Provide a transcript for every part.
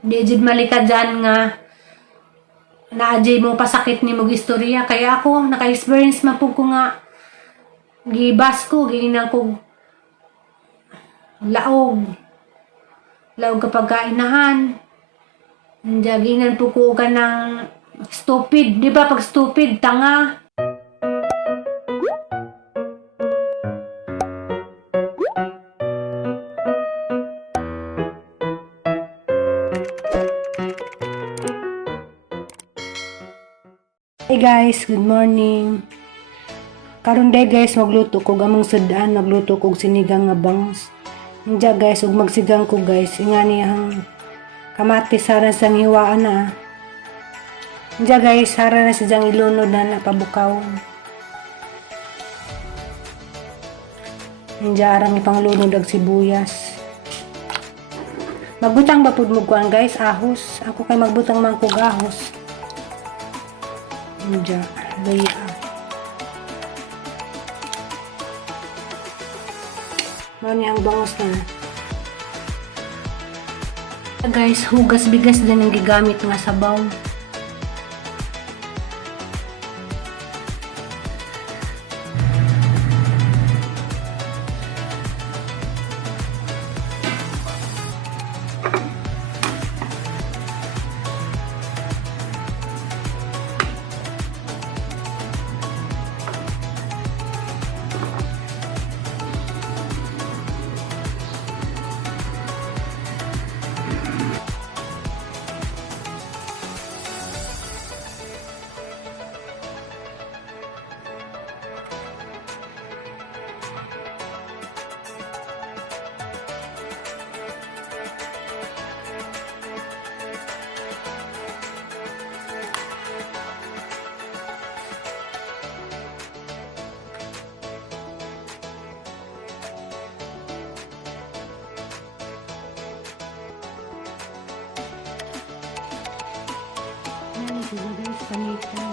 di jud malika dyan nga naadjay mo pasakit ni mong istorya. Kaya ako naka-experience man po ko nga gibas ko ginang ko laog kapag kainahan. Ginan po ko ka ng stupid, di ba? Pag stupid, tanga. Hey guys, good morning. Karon day guys, magluto ko gamong sudan, magluto ko sinigang nga bangus. Nga guys, ug magsigang ko guys, ingani ang kamatis saran sa hiwaan na. Nga guys, saran na siya ilunod na napabukaw. Nga arang ipanglunod og sibuyas. Magbutang ba pud mo kuan guys, ahos. Ako kay magbutang man kog ahos. Nga, gaya. Mani ang bangus na. Guys, hugas bigas din ang gigamit nga sabaw. Sila guys, panitan.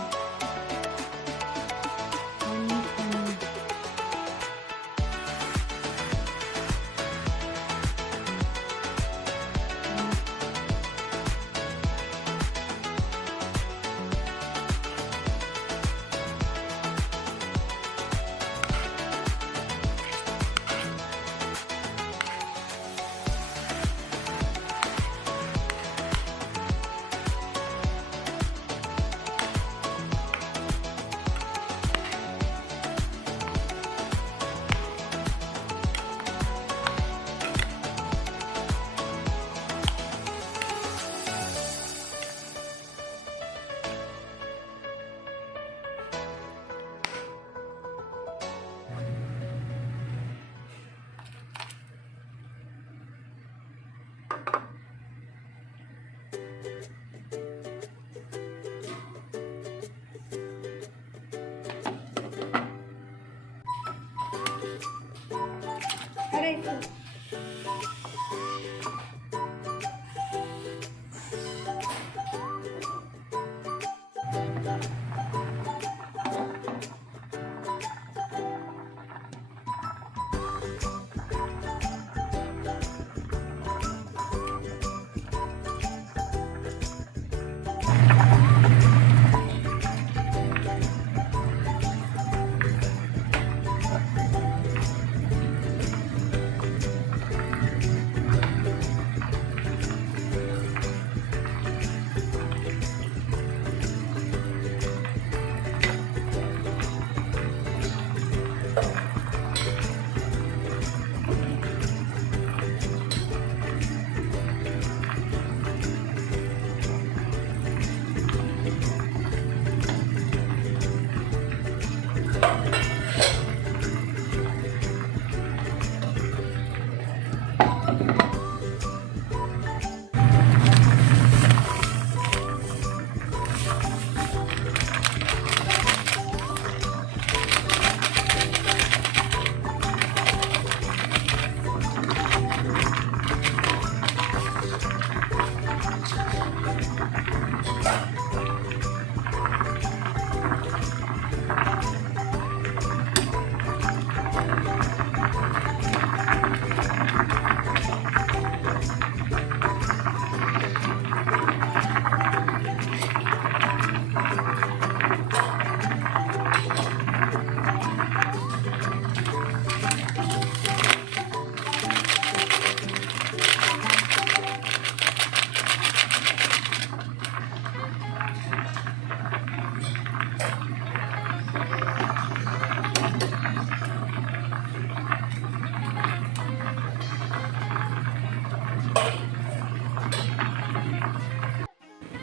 Aray ko.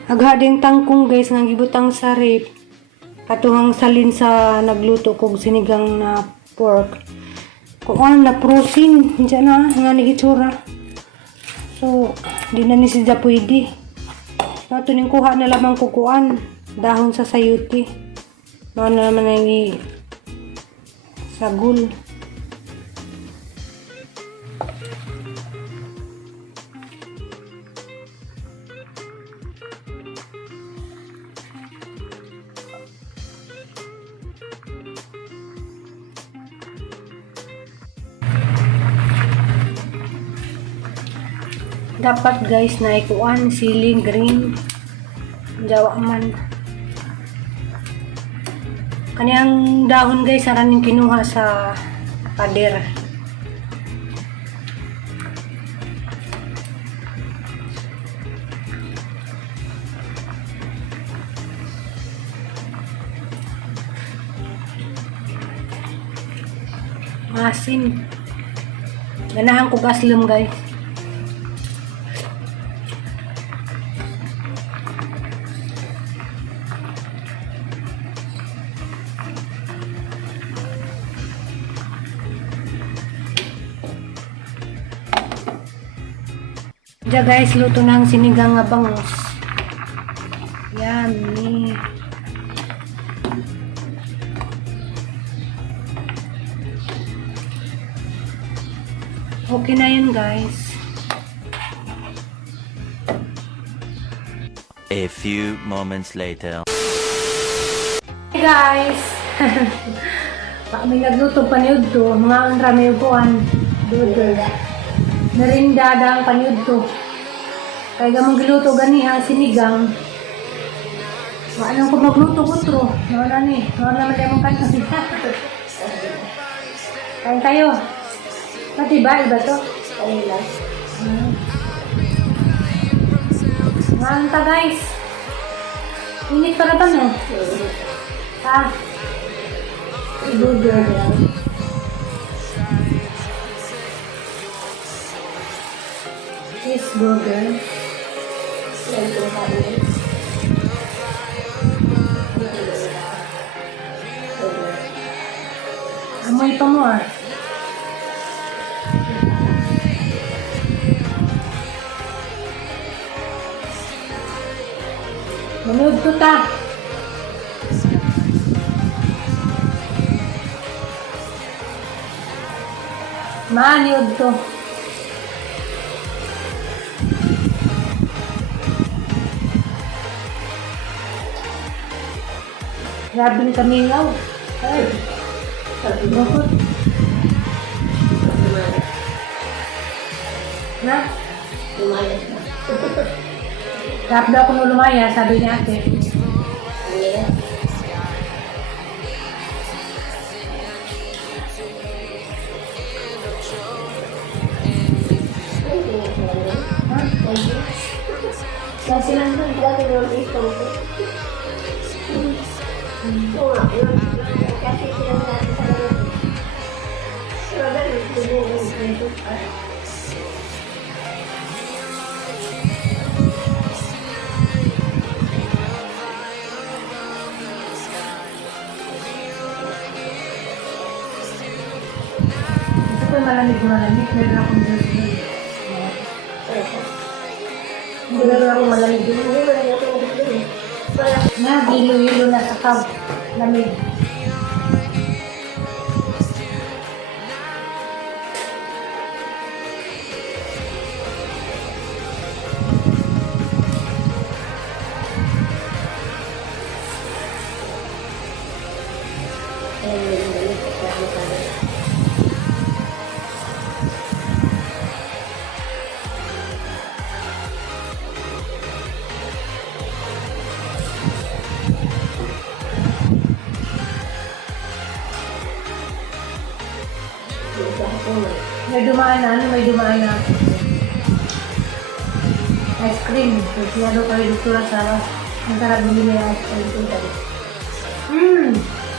Aghading tangkong guys nga gibutang sa rip. Katuhang salin sa nagluto kog sinigang na pork. Kung na protein, hindi na nga ni itsura. So, di na ni siya pwede. So, ito ning kuha na lamang kukuan. Dahon sa sayuti. Mga na naman ang sagul. Dapat guys na ikuan siling green jawa man kaniyang dahon guys araning kinuha sa pader. Asin ganahan ko gaslum guys. Diyan guys, luto ng sinigang nga bangus. Yummy. Okay na yun guys. A few moments later. Hey guys! Kami nagluto paniud to. Mga rami upuan. Dodo. Narindada ang paniud to. Kaya gamang giluto ganiha, sinigang. Anong ko magluto utro? Nawala ni. Nawala naman yung kanta. Kain tayo. Matibay ba to? Kain lang. Manta guys. Init para ba no? Ha? Burger yan. Cheeseburger. Amoy pa mo ah. Manood ko ta. Manood ko. Grabe ni kamingaw. Ay. Bakit? Na? Lumayas na. Grabe daw kung lumaya, sabi niya ate. Kasi lang doon, dati doon ito. Kasi silang natin sa loob. Pero dahil ito ko malamig. Meron akong dress doon. Hindi na ako malamig din. Hindi na ako malamig din. Na, hilo-hilo na sa lamig. May dumaan na, may dumaan na. Ice cream. Kasi ano kayo dito na sa ang sarap bumili ng ice cream dito tayo.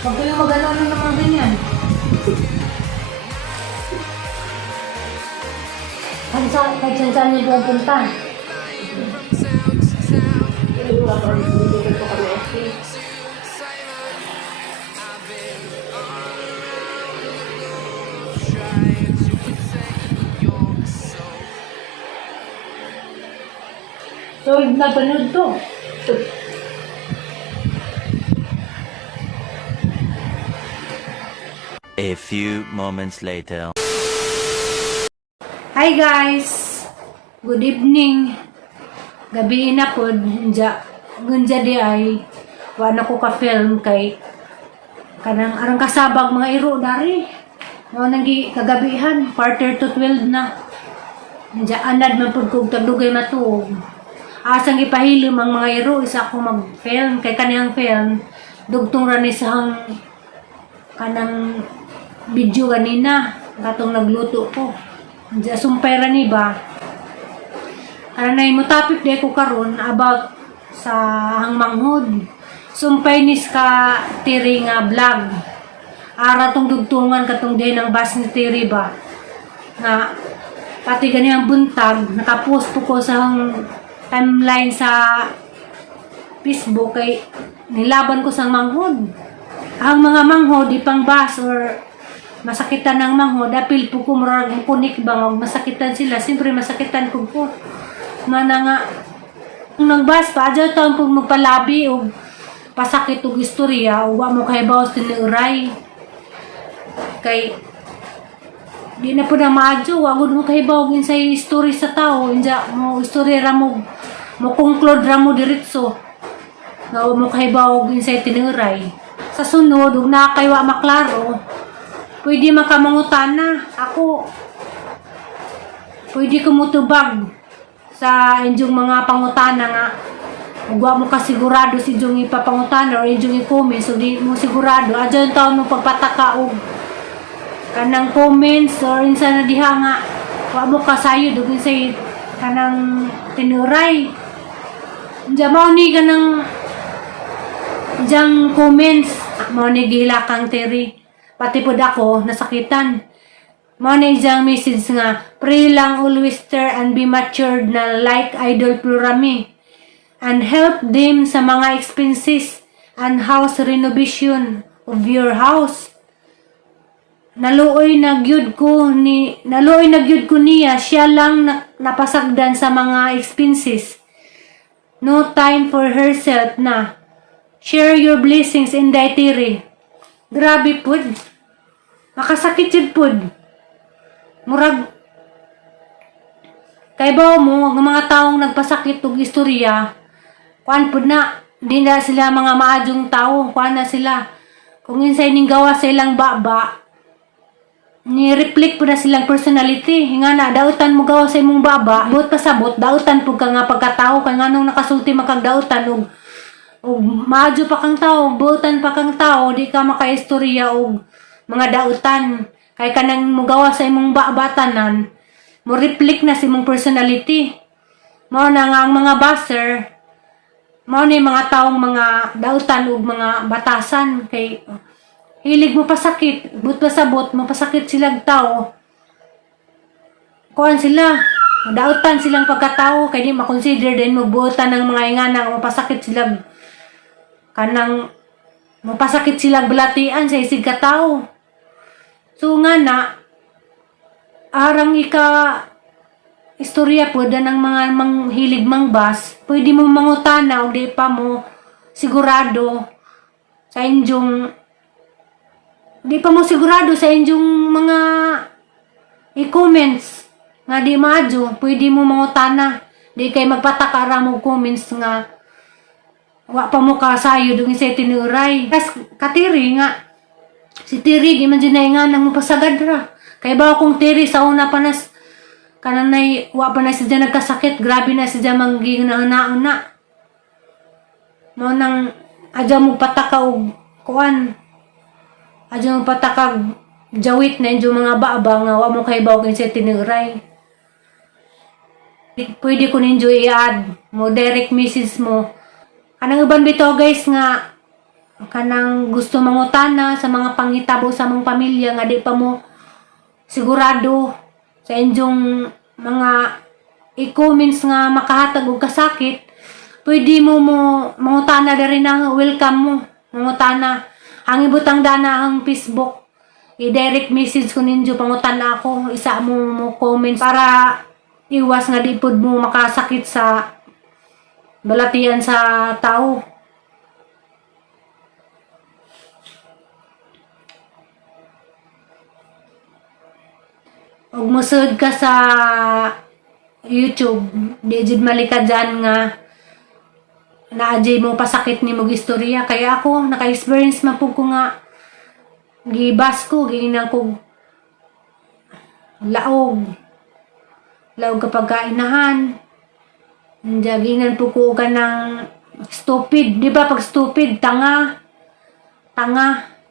Huwag kayo mag-ano ng mga ganyan. Kahit saan niyo pupunta. Yung nga pa, dito ko kami okay. So, napanood to. A few moments later. Hi guys! Good evening. Gabi na po, gunja di ay wala ko ka-film kay kanang arang kasabag mga iro dari. Mga nanggi kagabihan, quarter to 12 na. Gunja anad man po kong tagdugay matuog. Asang ipahilom ang mga iro, isa ko mag-film kay kaniyang film. Dugtong rani sa kanang video ganina, katong nagluto ko. Gunja sumpay rani ba? Aranay mo topic de ko karon about sa hangmanghod. Sumpay nis ka tiri nga vlog. Ara tong dugtungan katong day ng bus ni tiri ba. Nga pati ganiyang buntag nakapost po ko sa timeline sa Facebook kay nilaban ko sa manghod. Ang mga manghod ipang bus or masakitan ng manghod apil po ko murag kunik ba masakitan sila. Siyempre masakitan ko po. Mana nga nang bas pa adyo taon pug magpalabi og pasakit og istorya o wa mo kay bawas tiniuray kay di na po na maadyo wa gud mo kay bawas ginsay story sa tao inja mo istorya ra mo conclude ra mo diretso nga wa mo kay bawas ginsay tiniuray sa sunod ug na kay wa maklaro pwede makamangutana ako pwede ko mutubag sa inyong mga pangutana nga ugwa mo ka sigurado si inyong ipapangutana o inyong i-comments so di mo sigurado adyo yung taon mo pagpataka og kanang comments or insa na diha nga wa mo ka sayo dugin sa kanang tinuray diya mao ni kanang diyang comments mao ni gihilakang teri pati pod ako nasakitan. Mao na ijang message nga, pray lang always stir and be matured na like idol plurami and help them sa mga expenses and house renovation of your house. Naluoy na gyud ko niya, siya lang napasagdan sa mga expenses. No time for herself na. Share your blessings in dietary. Grabe pud. Makasakit jud pud. Murag kay bawo mo ang mga taong nagpasakit og istorya kuan pud na di na sila mga maadyong tao kuan na sila kung insay ning gawa sa ilang baba ni reflect pud na silang personality nga na dautan mo gawa sa imong baba buot pasabot dautan pud ka nga pagkatao kay nganong nakasulti makagdautan og maadyo pa kang tao buotan pa kang tao di ka makaistorya og mga dautan kay kanang mugawa sa imong batanan, mo reflect na sa imong personality. Mao na nga ang mga buzzer, mao na mga taong mga dautan ug mga batasan kay hilig mo pasakit, but pasabot mo pasakit silang tao. Kuan sila, dautan silang pagkatao kay di ma-consider din magbuotan ng mga ingana mapasakit silang kanang mapasakit silang balatian sa isig ka tao. So nga na, arang istorya po da ng mga manghilig mangbas, pwede mo mangutana o di pa mo sigurado sa inyong mga i-comments nga di maadyo, pwede mo mangutana, di kay magpatakara mo comments nga wa pa mo kasayo dung isa tinuray. Kas katiri nga, si Tiri, di man dyan na nang mapasagad ra. Kaya ba akong Tiri sa una pa nas, kananay, wa pa na siya nagkasakit, grabe na siya mangging na. No, nang, adya mo pataka o kuan, adya mo pataka jawit na yung mga baaba nga, wa mo kay bawag yung siya tinuray. Pwede ko ninyo i-add mo, direct message mo. Kanang iban bito guys nga, kanang gusto mangutana sa mga panghitabo sa mga pamilya nga di pa mo sigurado sa inyong mga i-comments nga makahatag og kasakit, pwede mo mangutana diri na welcome mo. Mangutana ang ibutang dana ang Facebook. I-direct message ko ninyo pangutana ako, isa mo comments para iwas nga di pud mo makasakit sa balatian sa tao. Og musud ka sa YouTube, di jud malikad dyan nga naadjay mo pasakit ni mong istorya. Kaya ako, naka-experience man po ko nga gibas ko, ginang ko laog kapag kainahan. Gingan po ko ka ng stupid. Di ba pag stupid, tanga.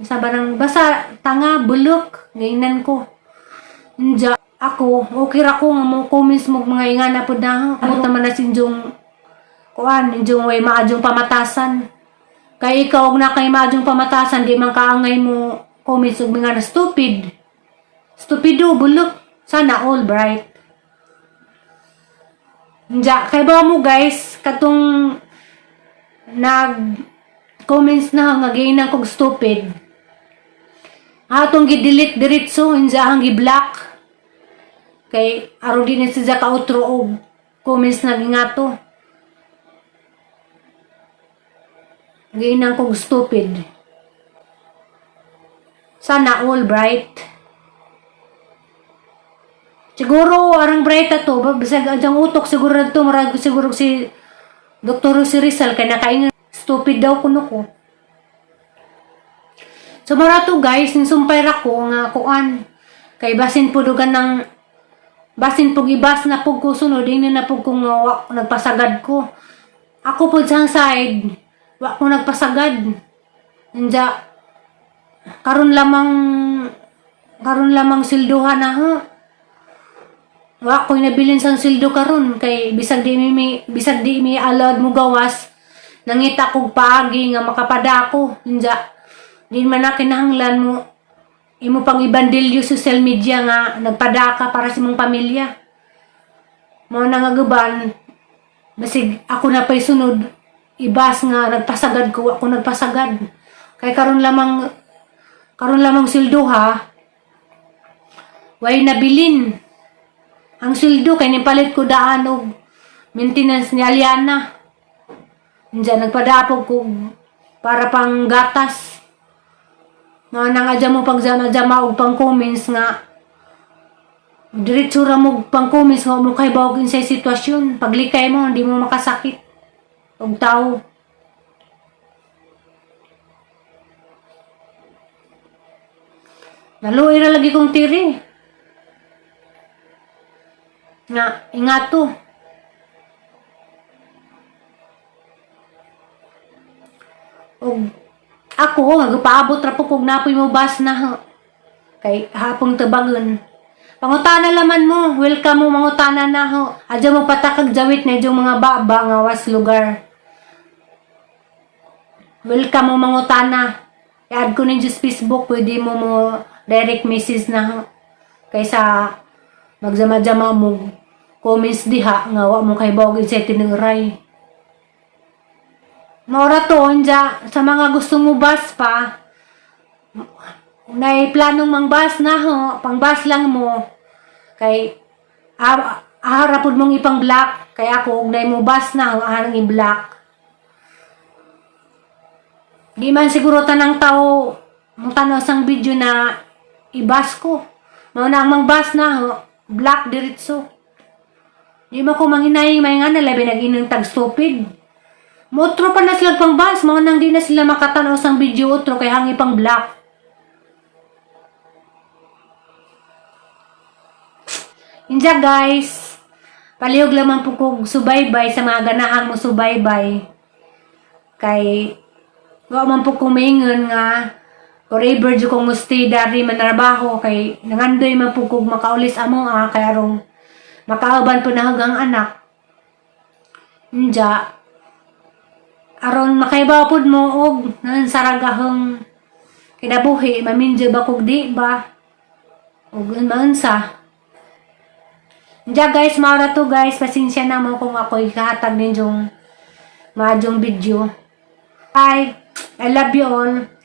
Sabi ng basta, tanga, bulok. Gingan ko. Nja, ako, okay ra ko nga mo comments mo mga ingana po na. Ako naman na sinjong kuan, injong way maadjong pamatasan. Kaya ikaw, og na kay maadjong pamatasan, di man kaangay mo comments og mga na stupid. Stupido, bulok. Sana all bright. Nja, kay ba mo guys, katong nag-comments na nga ginang kog stupid. Atong gi-delete diretso, nja ang gi-block. Kay aro din siya ka-outro og comments na gingato. Ginang kog stupid. Sana all bright. Siguro arang bright ato, bisag ang utok siguro to marag siguro si Dr. si Rizal kay nakaingon stupid daw kuno ko. So marato guys, ninsumpay ra ko nga kuan kay basin pudugan ng basin pug ibas na pug ko sunod ini na pug kung nagpasagad ko. Ako pud sang side, wa ko nagpasagad. Nja karon lamang silduhan na ha. Wa ko nabilin sang sildo karon kay bisag di mi allowed mo gawas nangita kog paagi nga makapadako. Nja di man na kinahanglan mo imo pang ibandilyo sa social media nga nagpadaka para sa imong pamilya. Mao na nga guban basig ako na pay sunod ibas nga nagpasagad ko, ako nagpasagad. Kay karon lamang sildo ha. Way nabilin. Ang sildo kay nipalit ko daan og maintenance ni Aliana. Diyan nagpadapog ko para pang gatas. Nga nangadya mo pag jama og pang comments nga diretso ra mo pang comments nga mo kay bawog sa sitwasyon. Paglikay mo hindi mo makasakit og tao. Naluoy ra lagi kong tiri. Nga, ingato. Og ako, nagpaabot ra po kung napoy mo bas na kay hapong tabangon. Pangutana laman mo, welcome mo mangutana na ho. Adya mo patakag jawit na yung mga baba nga was lugar. Welcome mo mangutana. I-add ko ninyo sa Facebook, pwede mo direct message na ho. Kaysa magjama-jama mo comments diha nga wa mo kay bawog sa tinuray. Mora to nja sa mga gusto mo bus pa. Nay planong mangbas na ho, pangbas lang mo kay harapod mong ipang black kay ako og nay mo bus na ho aharang i-black. Di man siguro tanang tao mo tanaw sang video na ibas ko. Mao na ang mangbas na ho, black diretso. Di mo ko manghinayang may nga nalabi nag-inong tag-stupid. Motro pa na sila pang bus. Mga nang di na sila makatanaw sang video otro kay hangi pang black. Inja guys. Palihog lamang po kong subaybay sa mga ganahan mo subaybay. Kay wa man po kumingon nga forever dyo kong musti dari manarbaho kay nangandoy man po kong makaulis amo kay arong makauban po na hanggang anak. Nja, aron makaibaw po mo og nan saragahang kinabuhi, maminjo ba kog di ba? Og mansa. Diya guys, maura to guys. Pasensya na mo kung ako ikahatag din yung madyong video. Bye! I love you all.